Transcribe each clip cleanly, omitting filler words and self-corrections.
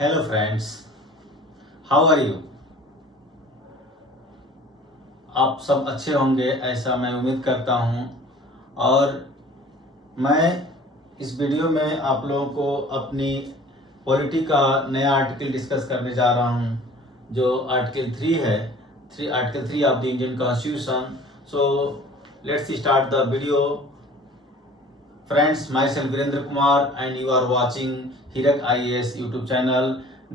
Hello friends, how are you. आप सब अच्छे होंगे ऐसा मैं उम्मीद करता हूं। और मैं इस वीडियो में आप लोगों को अपनी पॉलिटी का नया आर्टिकल डिस्कस करने जा रहा हूं, जो आर्टिकल 3 है, article 3 of the Indian constitution. So let's start the video. Friends, myself Virendra Kumar and you are watching Hirak IAS YouTube channel.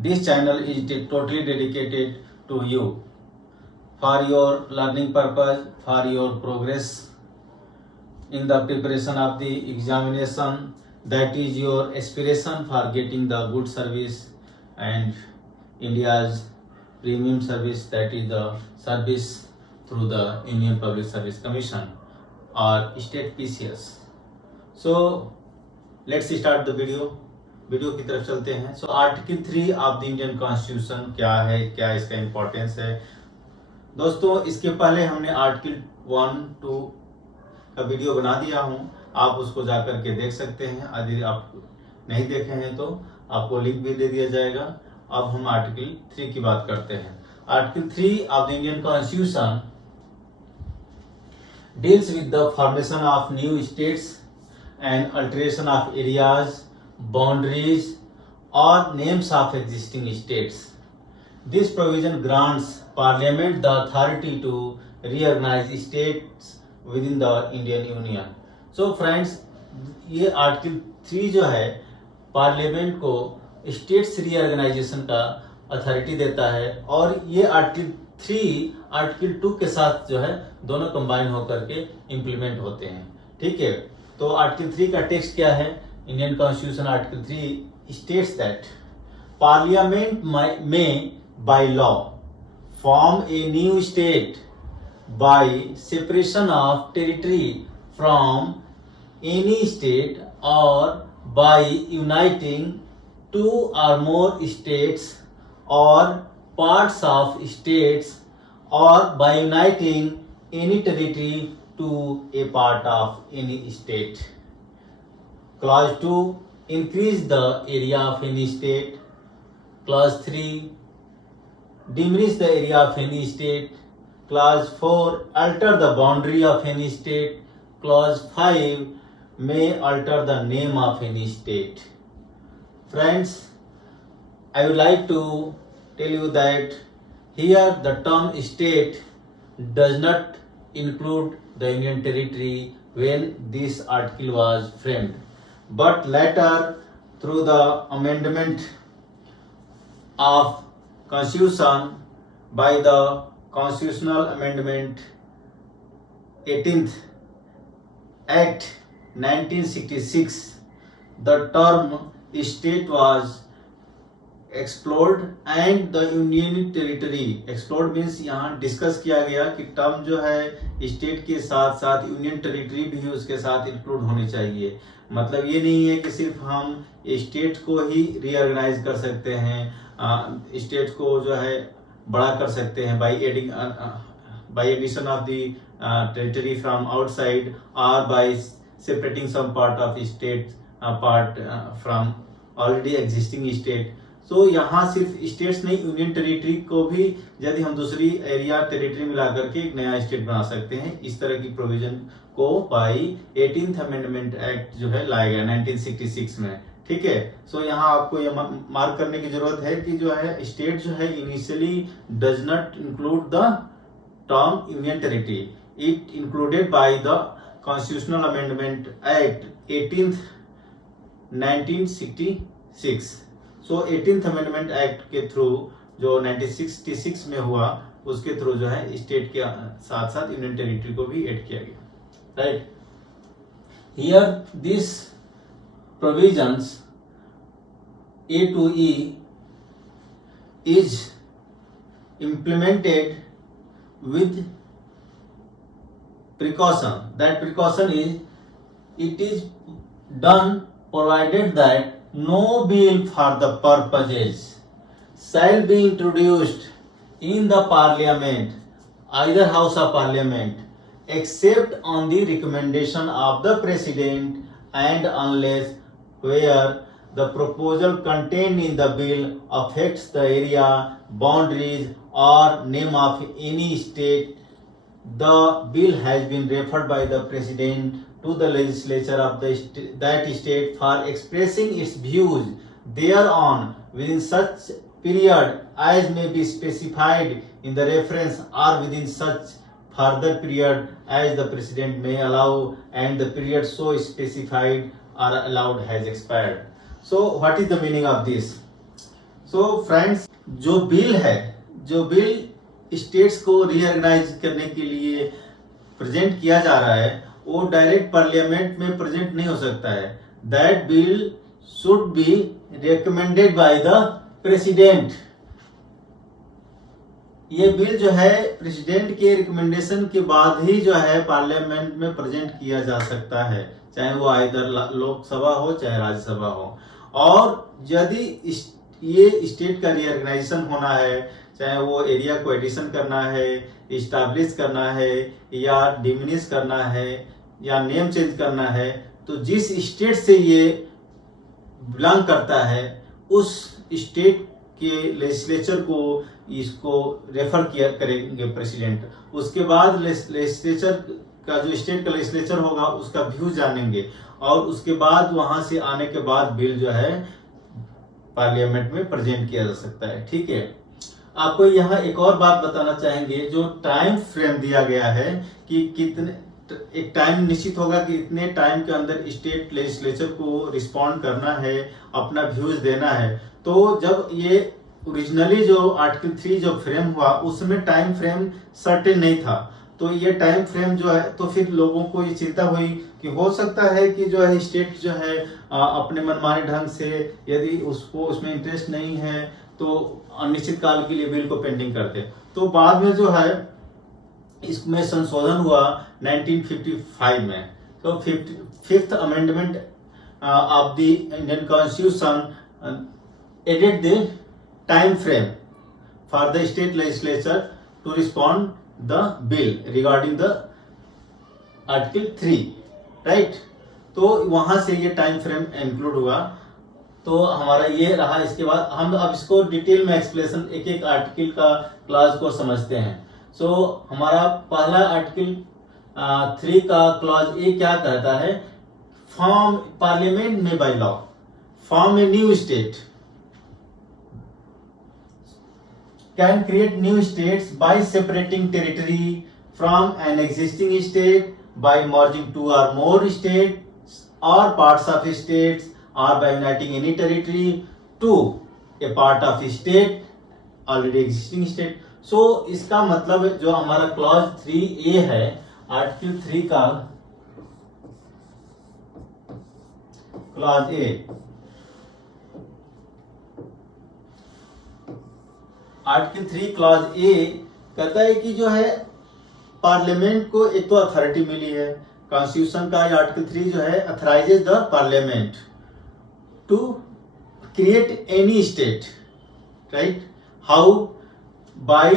This channel is totally dedicated to you for your learning purpose, for your progress in the preparation of the examination. That is your aspiration for getting the good service and India's premium service, that is the service through the Union Public Service Commission or state PCS. So let's start the video की तरफ चलते हैं। सो article 3 of the Indian constitution क्या है, क्या इसका importance है। दोस्तों, इसके पहले हमने आर्टिकल 1, 2 का वीडियो बना दिया हूं, आप उसको जाकर के देख सकते हैं। यदि आप नहीं देखे हैं तो आपको लिंक भी दे दिया जाएगा। अब हम आर्टिकल 3 की बात करते हैं। Article 3 of the Indian constitution deals with the formation of new states and alteration of areas, boundaries or names of existing states. This provision grants Parliament the authority to reorganize states within the Indian Union. So friends, ये article 3 जो है parliament को states reorganisation का authority देता है, और ये article 3 article 2 के साथ जो है दोनों कंबाइन होकर के इम्प्लीमेंट होते हैं। ठीक है, तो आर्टिकल 3 का टेक्स्ट क्या है। Indian constitution article 3 states that parliament may by law form a new state by separation of territory from any state और by uniting 2 or more states or parts of states or by uniting any territory to a part of any state. Clause 2, increase the area of any state. Clause 3, diminish the area of any state. Clause 4, alter the boundary of any state. Clause 5, may alter the name of any state. Friends, I would like to tell you that here the term state does not include the Union territory when this article was framed, but later through the amendment of constitution by the constitutional amendment 18th Act 1966, the term state was explored and the union territory. Explored means यहाँ discuss किया गया कि term जो है state के साथ साथ union territory भी उसके साथ इंक्लूड होनी चाहिए। मतलब ये नहीं है कि सिर्फ हम स्टेट को ही रीऑर्गेनाइज कर सकते हैं, स्टेट को जो है बड़ा कर सकते हैं by addition of the territory from outside और by separating some part of state part from already existing state. तो यहाँ सिर्फ स्टेट्स नहीं, यूनियन टेरिटरी को भी यदि हम दूसरी एरिया टेरिटरी मिला करके एक नया स्टेट बना सकते हैं। इस तरह की प्रोविजन को बाय 18th अमेंडमेंट एक्ट जो है लाया गया 1966 में। ठीक है, सो यहाँ आपको यह मार्क करने की जरूरत है कि जो है स्टेट जो है initially does not include the term union territory, it included by the constitutional amendment act 18th 1966। So 18th amendment act के थ्रू जो 1966 में हुआ, उसके थ्रू जो है स्टेट के साथ साथ यूनियन टेरिटरी को भी ऐड किया गया। Right, here this provisions A to E is implemented with precaution. That precaution is it is done provided that no bill for the purposes shall be introduced in the parliament, either house of parliament, except on the recommendation of the president and unless where the proposal contained in the bill affects the area, boundaries or name of any state, the bill has been referred by the president to the legislature of that state for expressing its views thereon within such period as may be specified in the reference or within such further period as the president may allow and the period so specified or allowed has expired. So what is the meaning of this? So friends, जो bill states को reorganise करने के लिए present किया जा रहा है वो डायरेक्ट पार्लियामेंट में प्रेजेंट नहीं हो सकता है. That bill should be recommended by the president. ये बिल जो है प्रेसिडेंट के रिकमेंडेशन के बाद ही जो है पार्लियामेंट में प्रेजेंट किया जा सकता है, चाहे वो आइदर लोकसभा हो चाहे राज्यसभा हो. और यदि ये स्टेट का रीऑर्गेनाइजेशन होना है, चाहे वो एरिया को एडिशन करना है, इस्टेब्लिश करना है या डिमिनिश करना है या नेम चेंज करना है, तो जिस स्टेट से ये बिलोंग करता है उस स्टेट के लेजिस्लेचर को इसको रेफर किया करेंगे प्रेसिडेंट. उसके बाद लेजिस्लेचर का जो स्टेट का लेजिस्लेचर होगा उसका व्यू जानेंगे और उसके बाद वहां से आने के बाद बिल जो है पार्लियामेंट में प्रेजेंट किया जा सकता है. ठीक है. आपको यहाँ एक और बात बताना चाहेंगे, जो टाइम फ्रेम दिया गया है कि कितने एक टाइम निश्चित होगा कि इतने टाइम के अंदर स्टेट लेजिस्लेचर को रिस्पॉन्ड करना है, अपना व्यूज देना है. तो जब ये ओरिजिनली जो आर्टिकल 3 जो फ्रेम हुआ उसमें टाइम फ्रेम सर्टेन नहीं था, तो ये टाइम फ्रेम जो है तो फिर लोगों को ये चिंता हुई कि हो सकता है कि जो है स्टेट जो है अपने मनमाने ढंग से यदि उसको उसमें इंटरेस्ट नहीं है तो अनिश्चित काल के लिए बिल को पेंडिंग करते. तो बाद में जो है इसमें संशोधन हुआ 1955 में. तो fifth amendment of the Indian constitution added the time frame for the state legislature to respond the bill regarding the article 3, right. तो वहां से ये टाइम फ्रेम इंक्लूड हुआ. तो हमारा ये रहा. इसके बाद हम अब इसको डिटेल में एक्सप्लेनेशन एक एक आर्टिकल का क्लॉज को समझते हैं. सो हमारा पहला आर्टिकल 3 का क्लॉज ए क्या कहता है? Form parliament may by law form a new state can create new states bye separating territory from an existing state by merging 2 or more states or parts of states or by uniting any territory to a part of state already existing state. So इसका मतलब जो हमारा clause 3A है article 3 का clause A, article 3 clause A कहता है कि जो है पार्लियामेंट को एक तो अथॉरिटी मिली है. कॉन्स्टिट्यूशन का आर्टिकल 3 जो है authorizes the parliament to create any state, right. How? By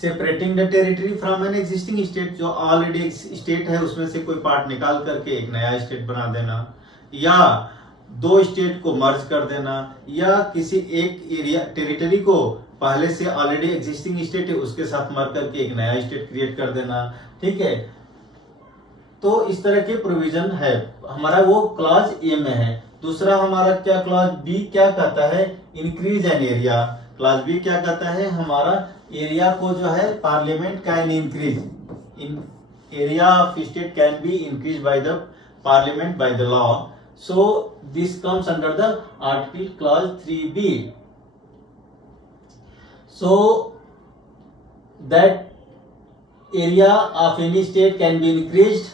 separating the territory from an existing state. जो ऑलरेडी स्टेट है उसमें से कोई पार्ट निकाल करके एक नया स्टेट बना देना, या 2 स्टेट को मर्ज कर देना, या किसी एक एरिया टेरिटरी को पहले से ऑलरेडी एग्जिस्टिंग स्टेट है उसके साथ मर करके एक नया स्टेट क्रिएट कर देना. ठीक है. तो इस तरह के प्रोविजन है हमारा, वो क्लॉज ए में है. दूसरा हमारा क्या क्लॉज बी क्या कहता है? Increase an area. Clause B क्या कहता है? हमारा एरिया को जो है parliament can increase in area of state can be increase by the parliament by the law. So this comes under the article clause 3B. So that area of any state can be increased.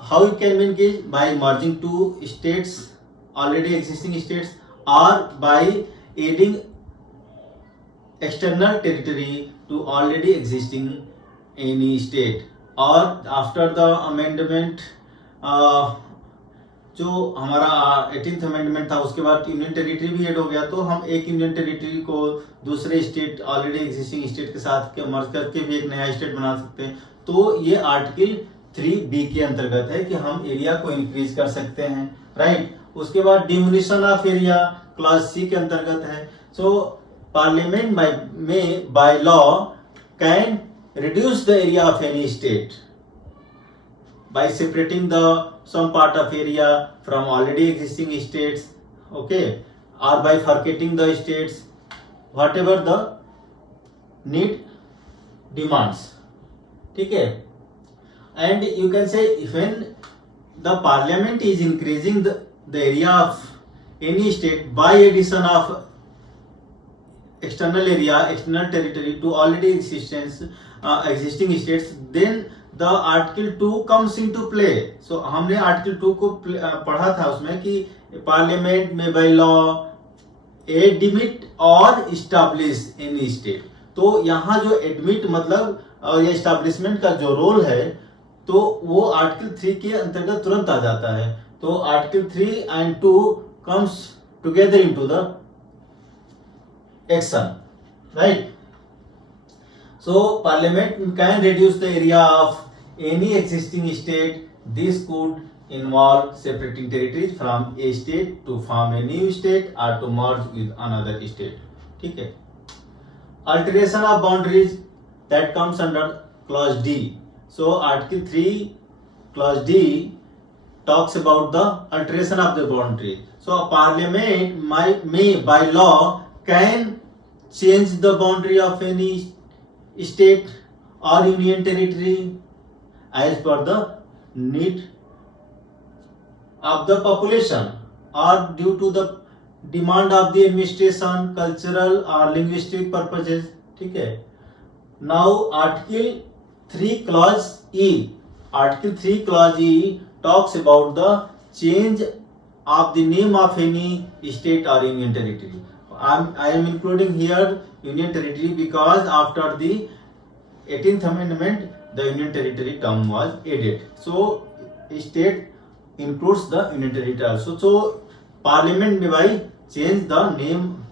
How it can be increased? By merging 2 states, already existing states, or by adding external territory to already existing any state. Or after the amendment जो हमारा 18th amendment था उसके बाद union territory भी add हो गया, तो हम एक यूनियन टेरिटरी को दूसरे स्टेट ऑलरेडी एग्जिस्टिंग स्टेट के साथ मर्ज करके भी एक नया स्टेट बना सकते हैं. तो ये आर्टिकल 3B के अंतर्गत है कि हम एरिया को इंक्रीज कर सकते हैं, राइट। उसके बाद demolition of area clause C के अंतर्गत है। So parliament may by law can reduce the area of any state by separating the some part of area from already existing states, okay, or by bifurcating the states, whatever the need demands, ठीक है। And you can say when the parliament is increasing the area of any state by addition of external area, external territory to already existing states, then the article 2 comes into play. So हमने article 2 को पढ़ा था उसमें कि parliament में by law admit और establish any state। तो यहाँ जो admit मतलब या establishment का जो रोल है तो वो article 3 के अंतर्गत तुरंत आ जाता है। तो article 3 and 2 comes together into the action, right? So parliament can reduce the area of any existing state. This could involve separating territories from a state to form a new state or to merge with another state, ठीक है। Alteration of boundaries that comes under clause D. So article 3 clause D talks about the alteration of the boundary. So a parliament may by law can change the boundary of any state or union territory as per the need of the population or due to the demand of the administration, cultural or linguistic purposes, ठीक है। Now article 3 clause E, article 3 clause E talks about the change of the name of any state or union territory. I am including here union territory because after the 18th amendment the union territory term was added. So state includes the union territory also. So parliament may by change the name,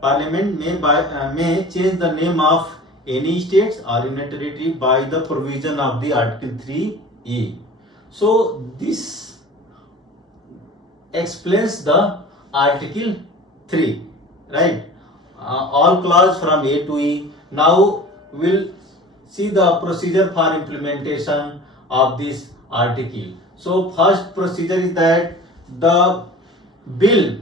parliament may change the name of any states or union territory by the provision of the article 3E. So this explains the article 3, right? All clause from A to E. Now we'll see the procedure for implementation of this article. So first procedure is that the bill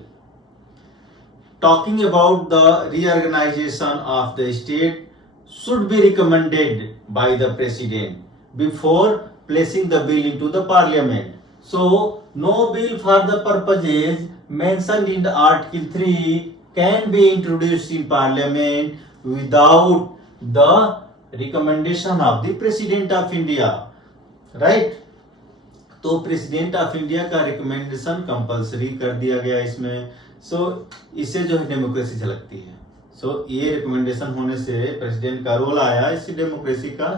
talking about the reorganization of the state should be recommended by the president before placing the bill into the parliament. So no bill for the purposes mentioned in the article 3 can be introduced in parliament without the recommendation of the president of India, right? तो president of India का recommendation compulsory कर दिया गया इसमें। सो इससे जो है democracy झलकती है। सो ये रिकमेंडेशन होने से प्रेसिडेंट का रोल आया, इससे डेमोक्रेसी का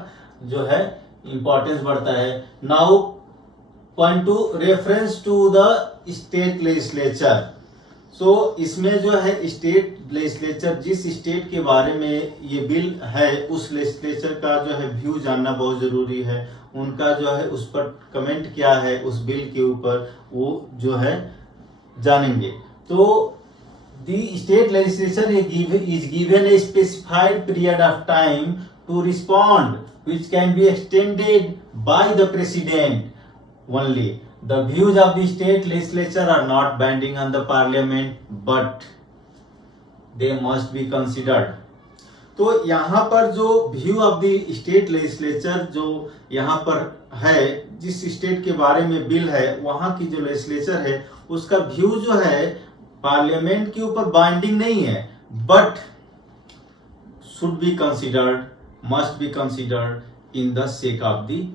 जो है इंपॉर्टेंस बढ़ता है। Now point to reference to the state legislature. So इसमें जो है स्टेट लेजिस्लेचर, जिस स्टेट के बारे में ये बिल है उस लेजिस्लेचर का जो है व्यू जानना बहुत जरूरी है। उनका जो है उस पर कमेंट क्या है उस बिल के ऊपर, वो जो है जानेंगे। तो the state legislature is given a specified period of time to respond which can be extended by the president only. The views of the state legislature are not binding on the parliament, but they must be considered. तो यहाँ पर जो view of the state legislature जो यहाँ पर है, जिस state के बारे में बिल है वहाँ की जो लेजिस्लेचर है उसका व्यू जो है पार्लियामेंट के ऊपर बाइंडिंग नहीं है, but should be considered, must be considered in the sake of the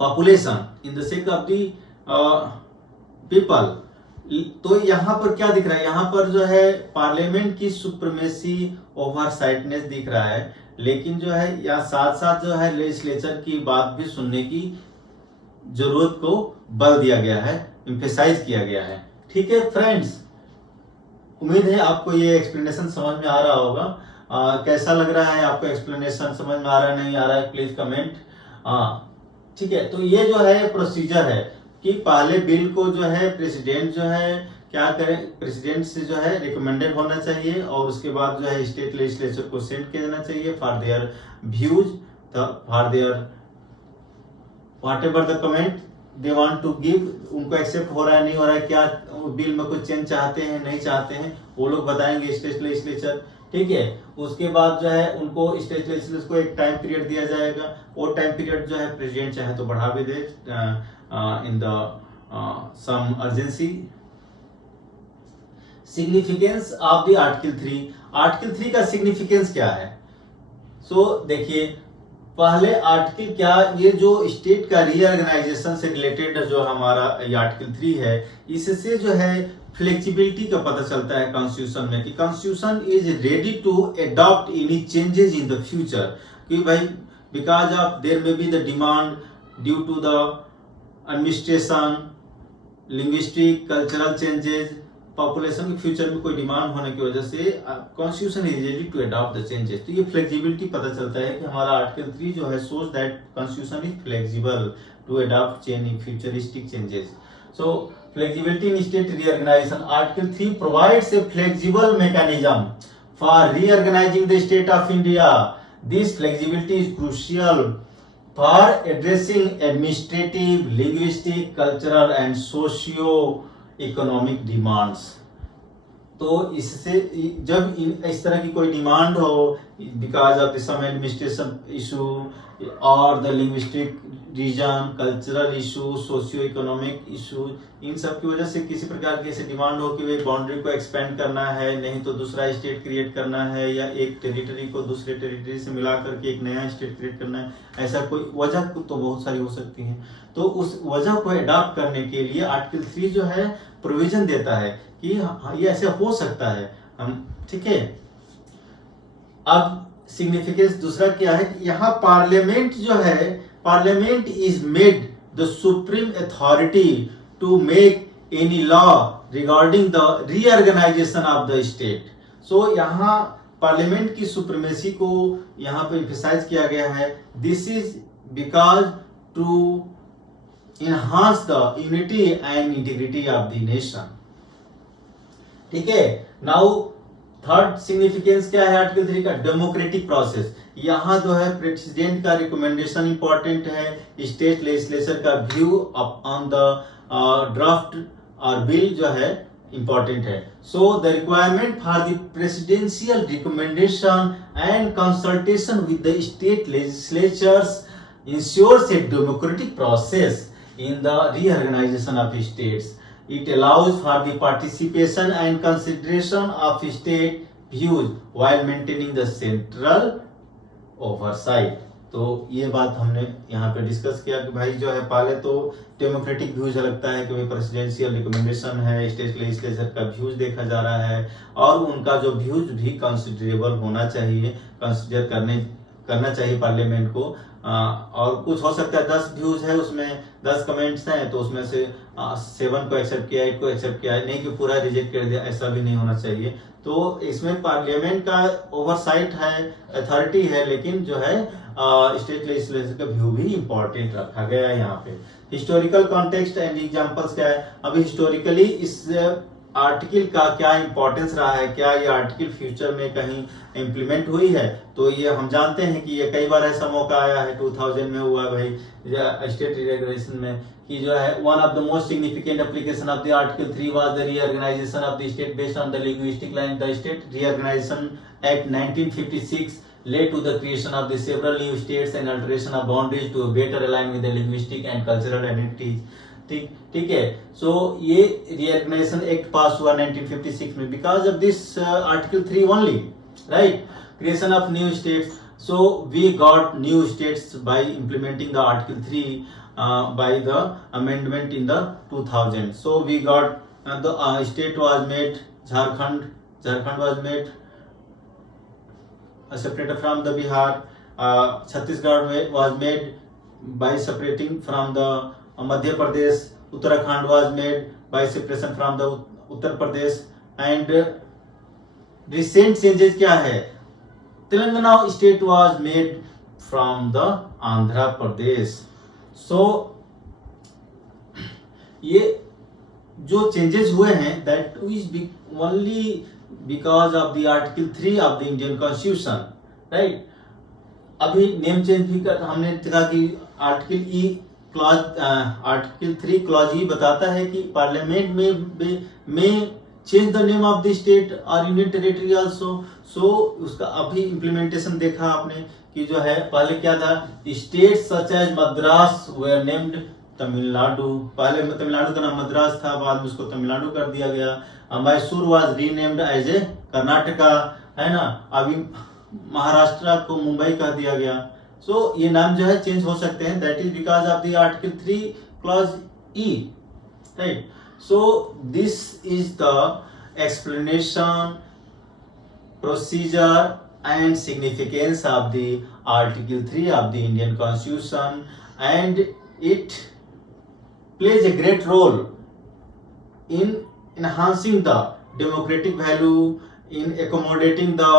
population, in the sake of the people. तो यहाँ पर क्या दिख रहा है, यहाँ पर जो है पार्लियामेंट की सुप्रीमेसी ओवरसाइटनेस दिख रहा है, लेकिन जो है यहाँ साथ साथ जो है लेजिस्लेचर की बात भी सुनने की जरूरत को बल दिया गया है, एम्फेसाइज किया गया है। ठीक है फ्रेंड्स, उम्मीद है आपको ये एक्सप्लेनेशन समझ में आ रहा होगा। कैसा लग रहा है आपको, एक्सप्लेनेशन समझ में आ रहा है नहीं आ रहा है, प्लीज कमेंट। ठीक है, तो ये जो है प्रोसीजर है कि पहले बिल को जो है प्रेसिडेंट जो है क्या करें, प्रेसिडेंट से जो है रिकमेंडेड होना चाहिए और उसके बाद जो है स्टेट लेजिस्लेचर को सेंड किया जाना चाहिए for their views, for their whatever the comment they want to give, उनको एक्सेप्ट हो रहा है नहीं हो रहा है, क्या बिल में कुछ चेंज चाहते हैं नहीं चाहते हैं, वो लोग बताएंगे स्टेट लेजिस्लेचर। ठीक है, उसके बाद जो है उनको स्टेट लेजिस्लेचर को एक टाइम पीरियड दिया जाएगा, वो टाइम पीरियड जो है प्रेसिडेंट चाहे तो बढ़ा भी दे in the some urgency. Significance of the article 3, article 3 का सिग्निफिकेंस क्या है? देखिए पहले आर्टिकल क्या, ये जो स्टेट का रीऑर्गेनाइजेशन से रिलेटेड जो हमारा ये आर्टिकल 3 है, इससे जो है फ्लेक्सिबिलिटी का पता चलता है कॉन्स्टिट्यूशन में कि constitution is ready to adopt any changes in the future, कि भाई because of there may be the demand due to the administration, linguistic, cultural changes, population के फ्यूचर में कोई डिमांड होने की वजह से constitution is ready to adopt the changes. तो ये फ्लेक्सिबिलिटी पता चलता है कि हमारा आर्टिकल 3 जो है सोच that constitution is flexible to adopt change futuristic changes. So flexibility in state reorganisation, article 3 provides a flexible mechanism for reorganising the state of India. This flexibility is crucial for addressing administrative, linguistic, cultural and socio-economic demands। तो इससे जब इस तरह की कोई demand हो because of some administration issue और the linguistic region, cultural issue, socio economic issue, इन सब की वजह से किसी प्रकार की ऐसी डिमांड हो कि भाई बाउंड्री को एक्सपेंड करना है, नहीं तो दूसरा स्टेट क्रिएट करना है, या एक टेरिटरी को दूसरे टेरिटरी से मिला करके एक नया स्टेट क्रिएट करना है, ऐसा कोई वजह तो बहुत सारी हो सकती है। तो उस वजह को अडॉप्ट करने के लिए आर्टिकल 3 जो है प्रोविजन देता है कि ये ऐसे हो सकता है हम। ठीक है, अब सिग्निफिकेंस दूसरा क्या है कि यहाँ पार्लियामेंट जो है, parliament is made the supreme authority to make any law regarding the reorganisation of the state. So यहाँ पार्लियामेंट की सुप्रीमेसी को यहाँ पे एम्फसाइज किया गया है। This is because to enhance the unity and integrity of the nation। ठीक है, नाउ थर्ड सिग्निफिकेंस क्या है आर्टिकल 3 का? Democratic process. यहाँ जो है प्रेसिडेंट का रिकमेंडेशन इंपॉर्टेंट है, स्टेट लेजिस्लेचर का व्यू ऑन द ड्राफ्ट और बिल जो है इंपॉर्टेंट है। So the requirement for the presidential recommendation and consultation with the state legislatures ensures a democratic process in the reorganization of states। It allows for the participation and consideration of state views while maintaining the central oversight। तो ये बात हमने यहाँ पे discuss किया कि भाई जो है पहले तो डेमोक्रेटिक व्यूज लगता है कि भाई प्रेसिडेंशियल रिकमेंडेशन है, स्टेट लेजिस्लेचर का व्यूज देखा जा रहा है और उनका जो व्यूज भी कंसिडरेबल होना चाहिए, कंसिडर करना चाहिए पार्लियामेंट को। और कुछ हो सकता है 10 व्यूज है, उसमें 10 कमेंट्स हैं तो उसमें से 7 को एक्सेप्ट किया, 8 को एक्सेप्ट किया, नहीं कि पूरा रिजेक्ट कर दिया, ऐसा भी नहीं होना चाहिए। तो इसमें पार्लियामेंट का ओवरसाइट है, अथॉरिटी है, लेकिन जो है स्टेट लेजिस्लेचर का व्यू भी इंपॉर्टेंट रखा गया है यहाँ पे। हिस्टोरिकल कॉन्टेक्स्ट एंड एग्जांपल्स क्या है? अभी हिस्टोरिकली इस आर्टिकल का क्या इंपॉर्टेंस रहा है, क्या ये आर्टिकल फ्यूचर में कहीं इम्प्लीमेंट हुई है? तो ये हम जानते हैं कि ये कई बार ऐसा मौका आया है, 2000 में हुआ भाई स्टेट रीऑर्गेनाइजेशन में, कि जो है one of the most significant application of the article 3 was the reorganisation of the state based on the linguistic line. The state reorganisation act 1956 led to the creation of the several new states and alteration of boundaries to better align with the linguistic and cultural identities। ठीक है, सो ये reorganisation act पास हुआ 1956 में because of this article 3 only, right? Creation of new states. So we got new states by implementing the article 3 by the amendment in the 2000। So we got the state was made Jharkhand was made separated from the Bihar। Chhattisgarh was made by separating from the Madhya Pradesh। Uttarakhand was made by separation from the Uttar Pradesh। and recent changes क्या है? Telangana state was made from the Andhra Pradesh. So ये जो changes हुए हैं that is only because of the article 3 of the Indian constitution, right. अभी name change भी हमने देखा कि आर्टिकल ई क्लॉज आर्टिकल 3 क्लॉज ई बताता है कि पार्लियामेंट में change the name of the state और यूनियन टेरिटरी आल्सो। सो उसका अभी इम्प्लीमेंटेशन देखा आपने कि जो है पहले क्या था, state such as Madras were named Tamil Nadu. पहले तमिलनाडु का नाम मद्रास था, बाद में उसको तमिलनाडु कर दिया गया। Mysore was renamed as a Karnataka, है ना। अभी महाराष्ट्र को मुंबई कह दिया गया। सो ये नाम जो है चेंज हो सकते हैं, that is because of the article 3 clause E, right. So this is the explanation, procedure and significance of the Article 3 of the Indian Constitution, and it plays a great role in enhancing the democratic value, in accommodating the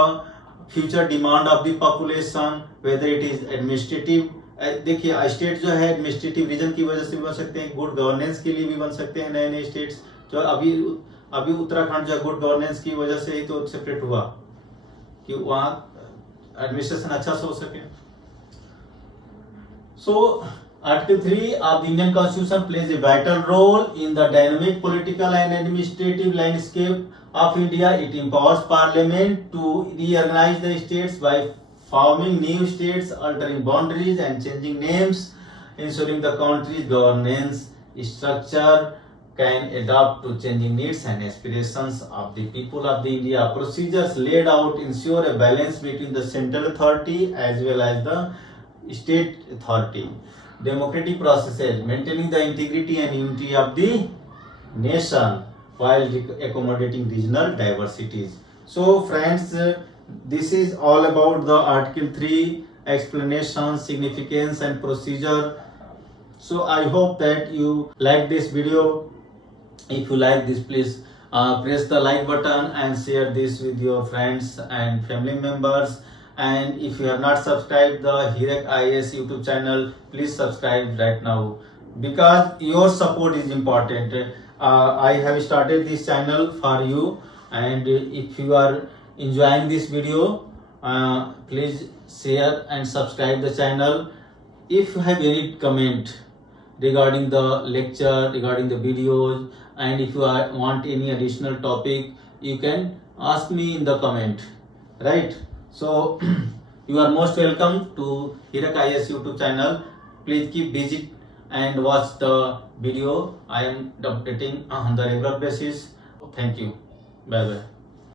future demand of the population, whether it is administrative। देखिए state जो है administrative reason की वजह से भी बन सकते हैं, गुड गवर्नेंस के लिए भी बन सकते हैं नए नए स्टेट्स। जो अभी उत्तराखंड जो है गुड गवर्नेंस की वजह से ही तो सेपरेट हुआ कि वहां एडमिनिस्ट्रेशन अच्छा से हो सके। So article 3 of the Indian constitution plays a vital role in the dynamic political and administrative landscape of India. It empowers parliament to reorganise the states by forming new states, altering boundaries and changing names, ensuring the country's governance structure can adapt to changing needs and aspirations of the people of the India. Procedures laid out ensure a balance between the central authority as well as the state authority. Democratic processes maintaining the integrity and unity of the nation while accommodating regional diversities. So friends, this is all about the Article 3 explanation, significance and procedure. So I hope that you like this video. If you like this, please press the like button and share this with your friends and family members. And if you have not subscribed the Hirak IAS YouTube channel, please subscribe right now because your support is important. I have started this channel for you, and if you are enjoying this video, please share and subscribe the channel. If you have any comment regarding the lecture, regarding the videos, and if you want any additional topic, you can ask me in the comment, right? So you are most welcome to Hirak IAS YouTube channel. Please keep visit and watch the video. I am updating on the regular basis. Thank you. Bye bye.